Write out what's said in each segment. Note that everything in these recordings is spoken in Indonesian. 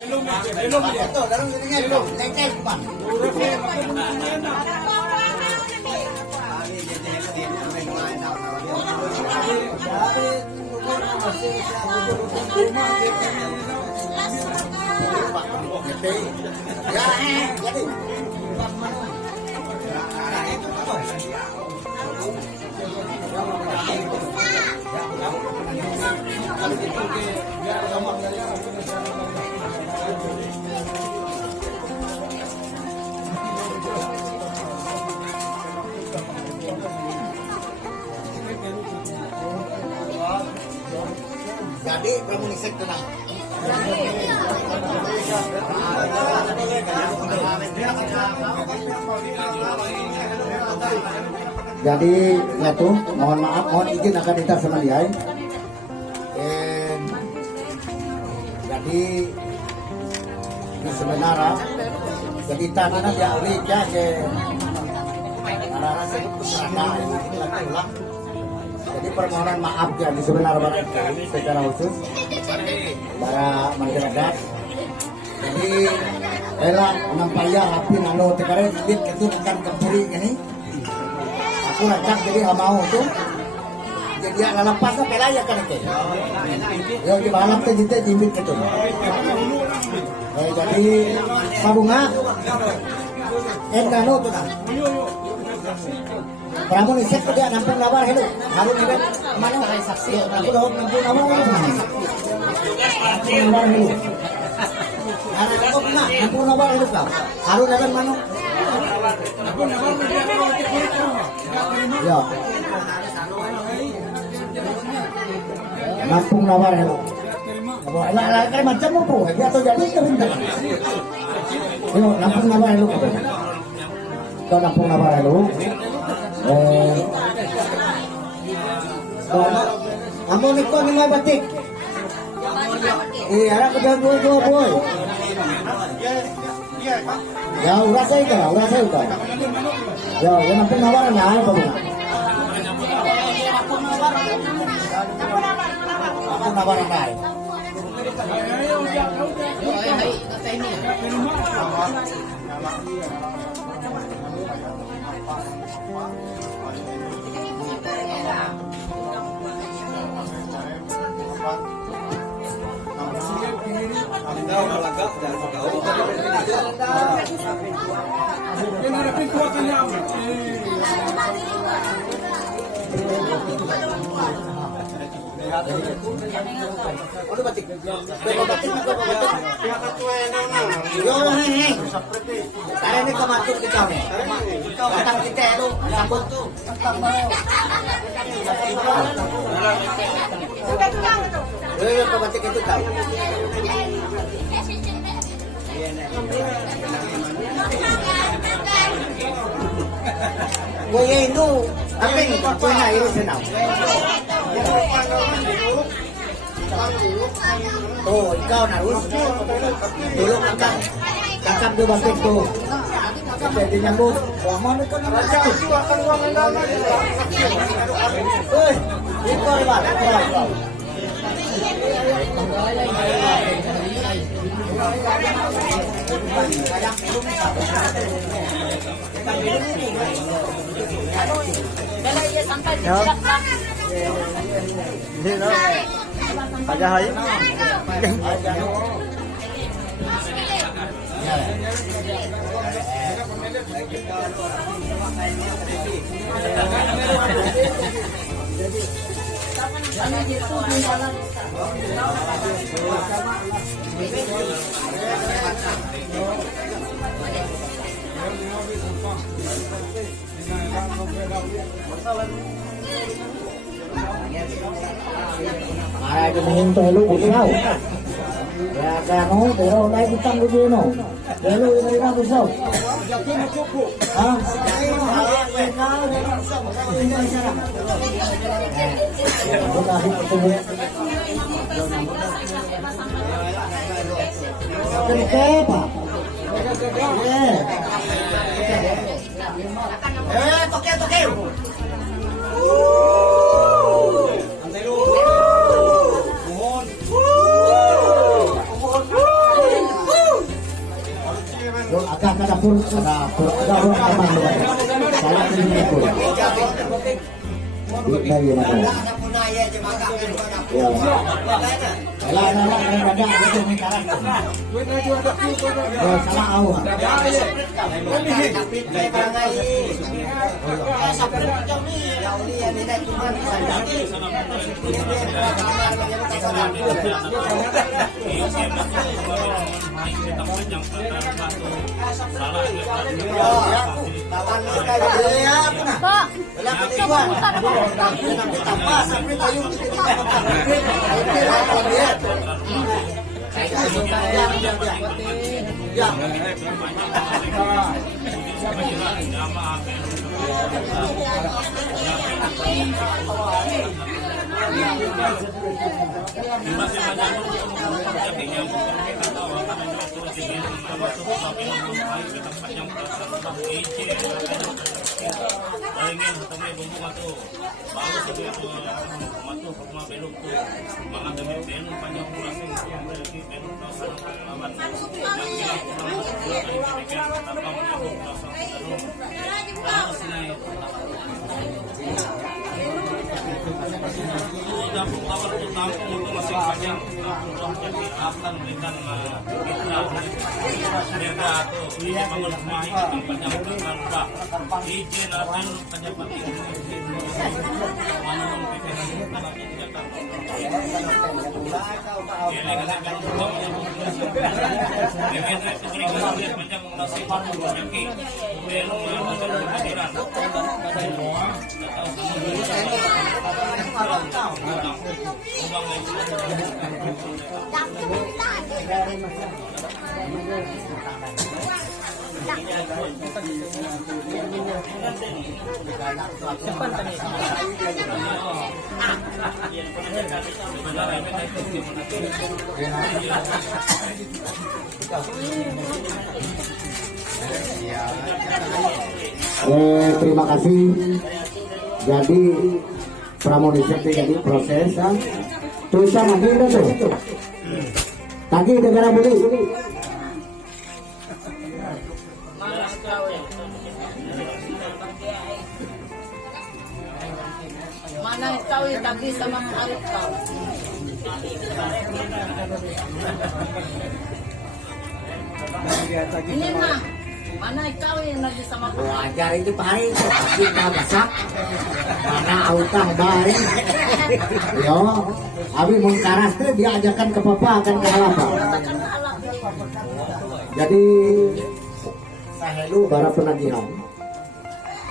Ito, darong siningan ko. Kay pa. Jadi kamu nisek tenang. Jadi ngatu, mohon maaf, mohon izin akan ditar sama dia. Jadi ini sebenarnya jadi tanah dia ulik ya ke arah sana ulang. Jadi permohonan maaf ya di sebenarnya secara khusus para masyarakat. Jadi elah nampaya api nano tekare sedikit itu akan kembali ini. Aku racak jadi mau tuh. Jadi dia lepas ke pelaya kan itu. Yo di balap teh kita jimbit gitu. Jadi sabunga nano tuh kan. Pramu nisek dia nampung nabar hello. Harun ini mana hai saksi. Aku dah nampung nabar. Nabar hello. Ana aku na nampung nabar hello kau. Harun ada mana? Ya. Nampung nabar hello. Kalau elah kayak macam apa? Dia atau jadi ke bintang. Yo nampung nabar hello. Kau nampung nabar hello. Amo niko ni may batik. Iya, ada kedua boy. Ya, udah saya itu. Ya, yang nampung nawaran ya, apa bu? Nampung nawaran lain. Ano batik? Pero batik na batik. Yo hehe. Tara ni kamatuk ikaw. Katang kita lo, sabot to. Yo kamatik itu tahu. Goye itu apa ini? Punya itu senang. Oh, ikaw harus tulong kakak tuh batik tuh. Jadi nyambut. Lama nih kan raja itu akan uang lama. Eh, ikaw lah. Ini no. Aja hai. Ai cái mình tôi lúc buổi sau, ya kamu terus naik utang dulu no, lalu ini orang besar, ah, toke. Agak ke dapur, ada orang apa luar. Saya ini pun. Kita ini ada. Ya. Lah ada itu sekarang. Oh, salah awak. Terima kasih. Jadi pramonisi jadi proses tuh sama kita tuh tadi negara beli mana kau yang tak bisa mengalir kau ini mah mana kau yang lagi sama kau ajar itu pari itu kita masak mana autang bari yo abi mengkaras tuh diajarkan ke papa akan ke apa jadi saya lu para penagihan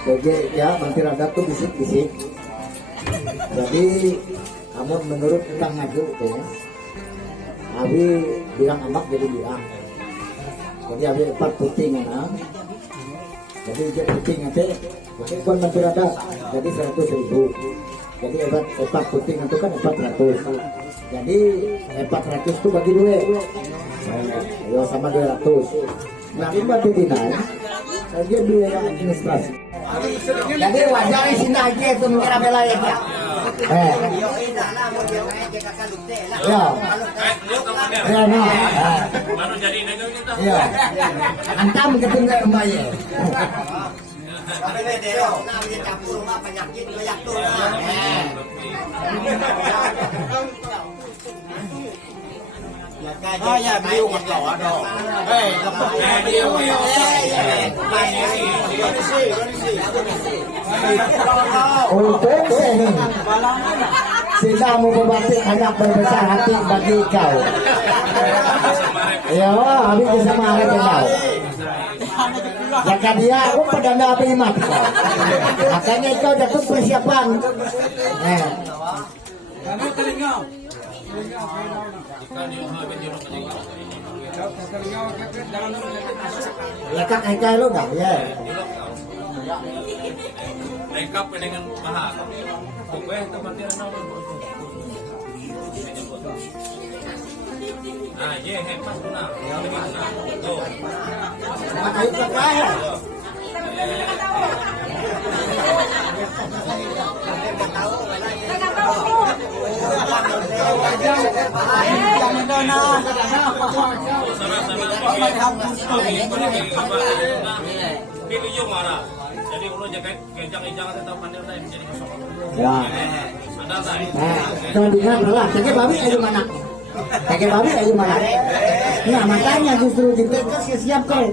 jadi ya menteri rakyat tuh bisik-bisik jadi kamu menurut tentang ngaju tuh abi bilang ambak jadi bilang jadi abi 4 puting mana jadi dia puting nanti mungkin pun menteri rakyat jadi 100.000 jadi 4 puting itu kan 400 jadi 400 itu bagi dua ya sama 200 nah ini berarti dinai saja biaya administrasi jadi wajar di sini aja itu mengira bela ya ya ya no ya antam ketinggal mbaknya Oh ya, biu mặt lỏ đồ. Ê, biu. Untuk ini sehingga mau membati anak berbesar hati bagi kau. Ya, habis bisa marah kau. Jika dia, aku pada nggak primat. Makanya kau jatuh persiapan. Lekat engkau lu dah ya. Lengkap dengan mahal. Pokoknya tempatnya nah, ye hebat guna. Tuh. Ayo pakai. Video marah. Jadi ulo jaket kejang-kejang tetap pandai saya menjadi kosong. Ya. Ada saya. Tandingan lah, tege babi ayo mana? Tege babi ayo mana? Nah, makanya justru ditegas siap kau.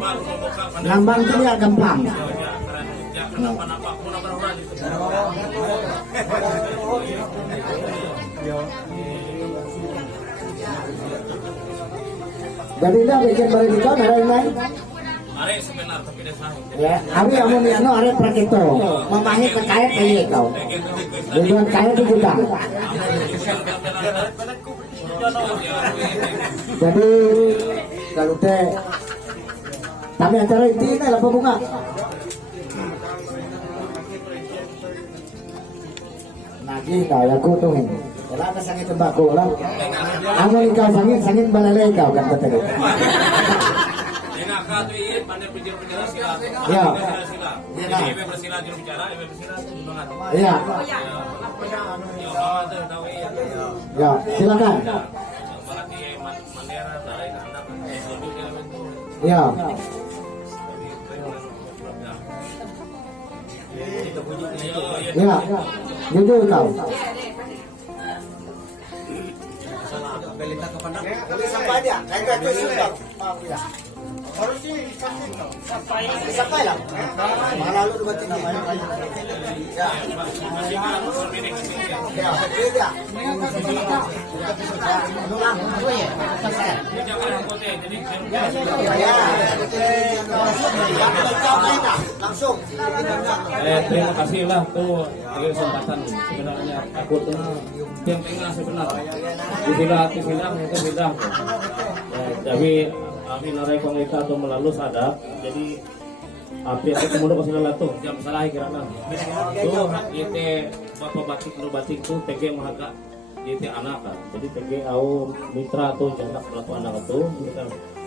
Lambang itu ya gampang. Kenapa-napa, murah-murah gitu. Jadi dah bikin balik itu ada yang lain. Are sebenar tapi dia sahih. Ya, hari amun anu are prakito. Mamahnya percaya kayak kau. Tujuan kaya itu juga. Jadi kalau teh tapi acara ini lah bunga. Nagi kau aku tuh ini. Kalau ada sangit tembakau lah. Amun kau sangit balalai kau kan betul. Pandai bicara sila. Ya. Jadi ibu bersila juru bicara, ibu bersila banget. Iya. Ya, silakan. Ya. Ya. Jujur kau. Sampai dia, kayak itu sudah. Harus sampai lah. Malah lu buat tinggi. Ya. Ya, beda. Ulang, gue ya. Langsung. Terima kasih lah tuh kesempatan sebenarnya aku tuh yang tengah sebenarnya. Di bilang itu beda. Tapi kami narai konglita atau melalui sadap, jadi api aku kemudian pas lelah tuh jam salah kira-kira. Tuh itu bapak batik tuh TG mahaga itu anak kan, jadi TG au mitra tuh janak pelaku anak itu,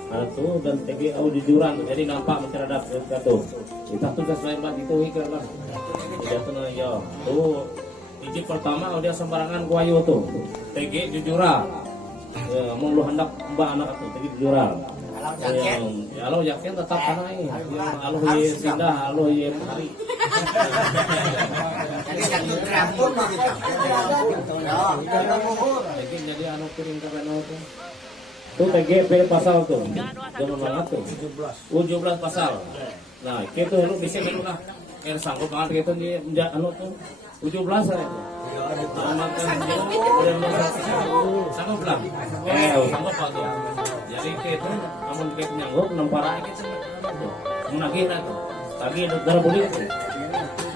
anak tuh dan TG au jujuran, jadi nampak mencerdas tuh. Kita tugas lain banget itu kira-kira. Dia tuh nanya, tuh izin pertama dia sembarangan guayu tuh, TG jujura. Mau lu hendak mbak anak tuh TG jujura. Kalau yakin tetap anak ini, kalau ye sindah, kalau ye hari. Jadi anak kirim ke Reno tuh. Tuh TGP pasal tuh, jangan banget tuh. 17 pasal. Nah, gitu lu bisa dulu lah. Sanggup banget gitu di anu tuh 17 saya. Sanggup lah. Sanggup apa tuh? Jadi itu, amun kita nyanggup, nempara kita menagih lah tuh. Lagi darah boleh tuh.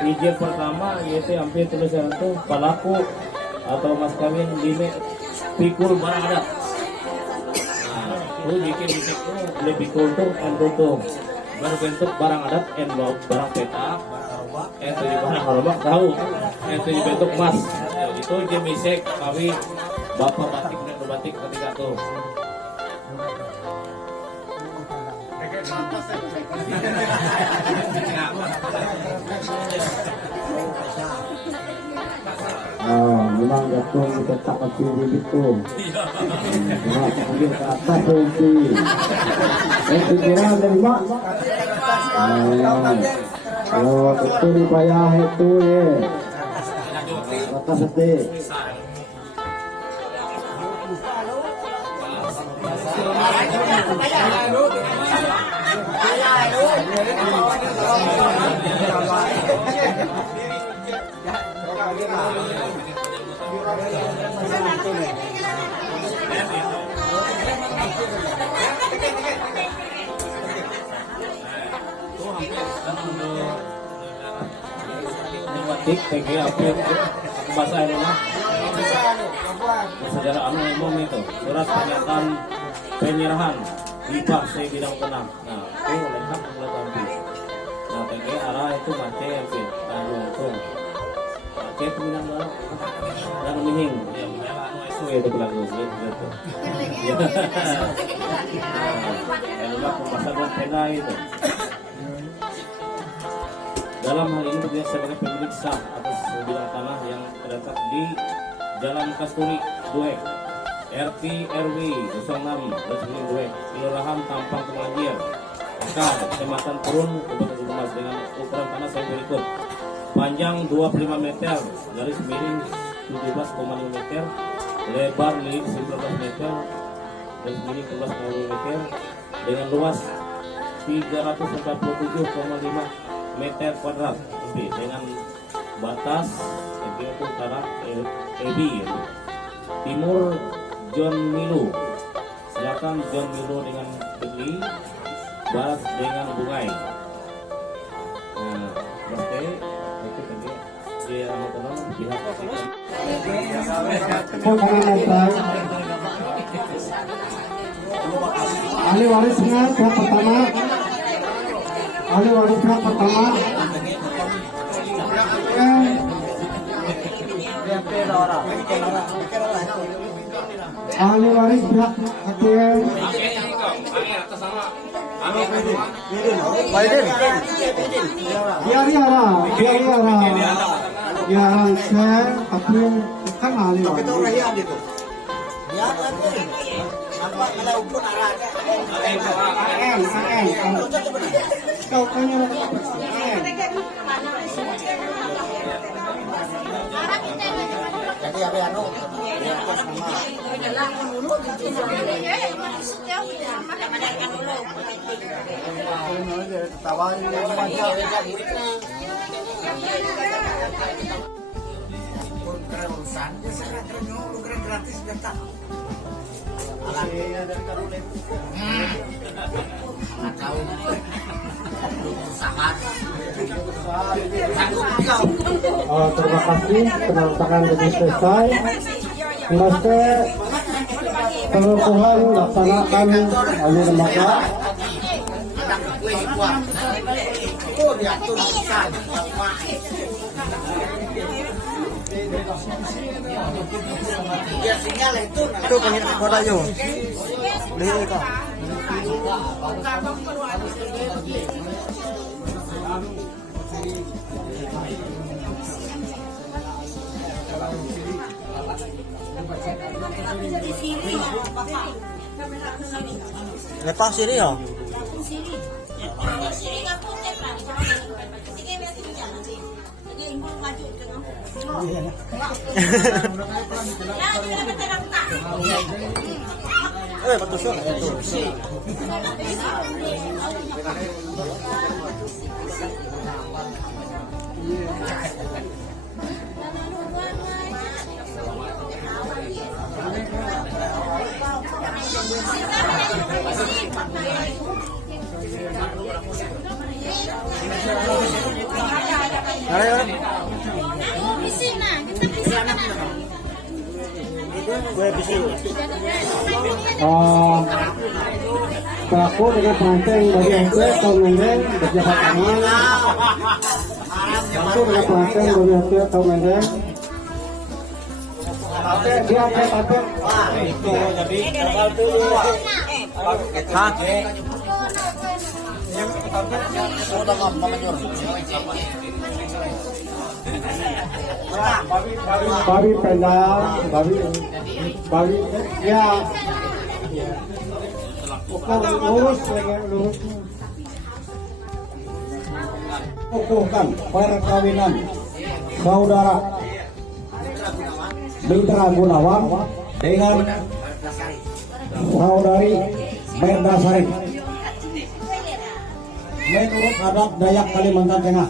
Izin pertama yaitu hampir tulisan itu pelaku atau mas kawin bini pikul barang adat. Nah, lu bikin itu boleh pikul tuh tuh berbentuk barang adat, envelope barang petak, itu di barang harobak tahu, itu dibentuk emas. Itu jemisek kawin bapak batik dan batik ketika tuh. Oh, memang jatuh kita tak kecil itu. Nah, kemudian ke atas nanti. Itu kira dari mana? Oh, itu di payah itu ya. Atas itu. Batik TG apa bahasa Indonesia sejarah anu umum itu surat pernyataan penyerahan IPA saya bidang tenang. Nah itu lengkap mulai tampil. Nah TG arah itu baca yang tanggung itu baca itu bilang dan mihing yang anu itu ya itu lagu gitu. Ya. Lalu pemasaran pena itu. Dalam hal ini bertugas sebagai pemilik sah atas bidang tanah yang terletak di Jalan Kasturi 2 RT RW 06/2 Kelurahan Tampang Kemanjir, Kecamatan Purun, Kabupaten Banyumas dengan ukuran tanah saya berikut: panjang 25 meter, garis miring 17,5 meter, lebar miring 19 meter, garis miring 11,5 meter, dengan luas 347,5 meter kuadrat lebih, dengan batas utara EBI, timur John Milu, selatan John Milu dengan Beli, barat dengan Bungai. Nah, pasti itu tadi dia anak pihak ahli warisnya pihak pertama, ahli waris pihak pertama, ahli waris pihak ketiga, biar saya tapi kan ahli waris. Kau tanya Jadi apa anu? Atas nama. Urusan gratis datang. terima kasih, penantangan sudah selesai. Mesti pengukuhan laksanakan ahli lembaga. Itu pengen kota yo. Lihat itu. Lepas sini ya. Bagus itu. Pelaku dengan perancang dari RT atau Mendeng berjabat tangan. Pelaku dengan perancang dari RT atau Mendeng. Dia akan pakai. Babi pendal, babi ya. Bukan lurus. Kukuhkan perkawinan saudara Mitra Gunawan dengan saudari Berdasari menurut adat Dayak Kalimantan Tengah.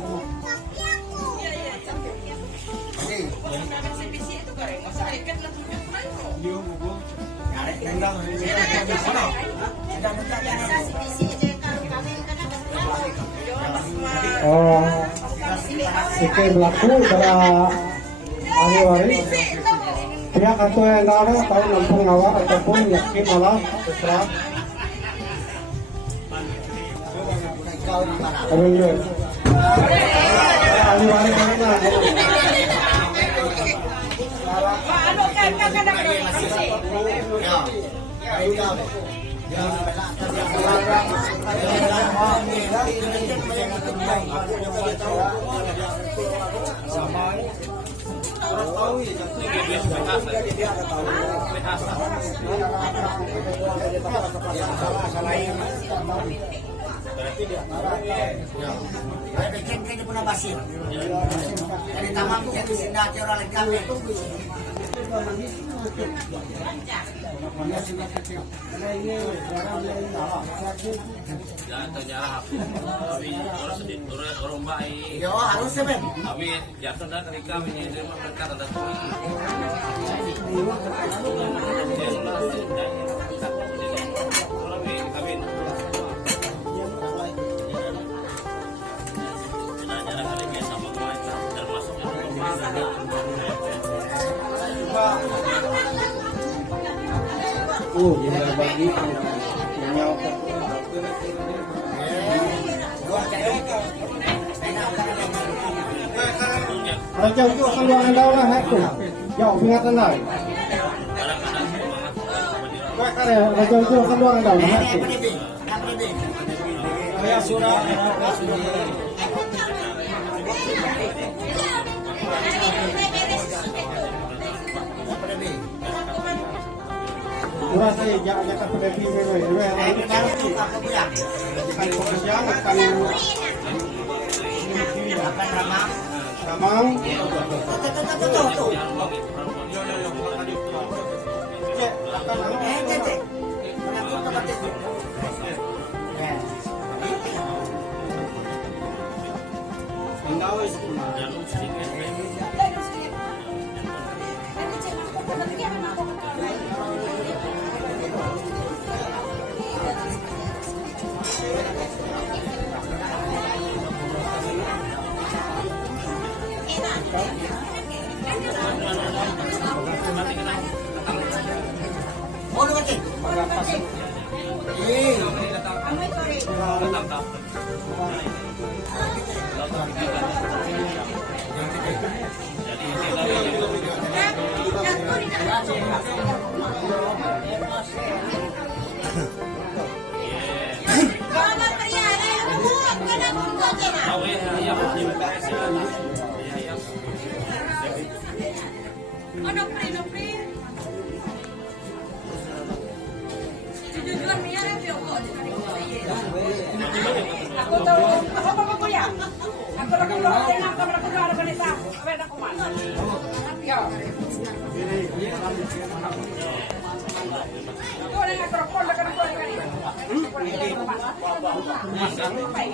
Jika berlaku pada ahli waris pihak atau yang ada tahu lampung awal ataupun yakin malah terserah. Ahli waris mana? Bikin punya basir. Dari tamam jadi sindaki orang lain kami. Jangan terjarah. Tapi orang sedih, orang baik. Yo harus semen. Tapi jatuh dan dari kami ini dia berkata ada tulis. Berbagi Raja itu akan luar anda lah itu. Jauh ingatan dah. Raja itu akan luar anda lah itu. Ya sudah. Kurang saya jangan pada video ini. Kan fokus yang akan ramang. Oh, lu macam. Aku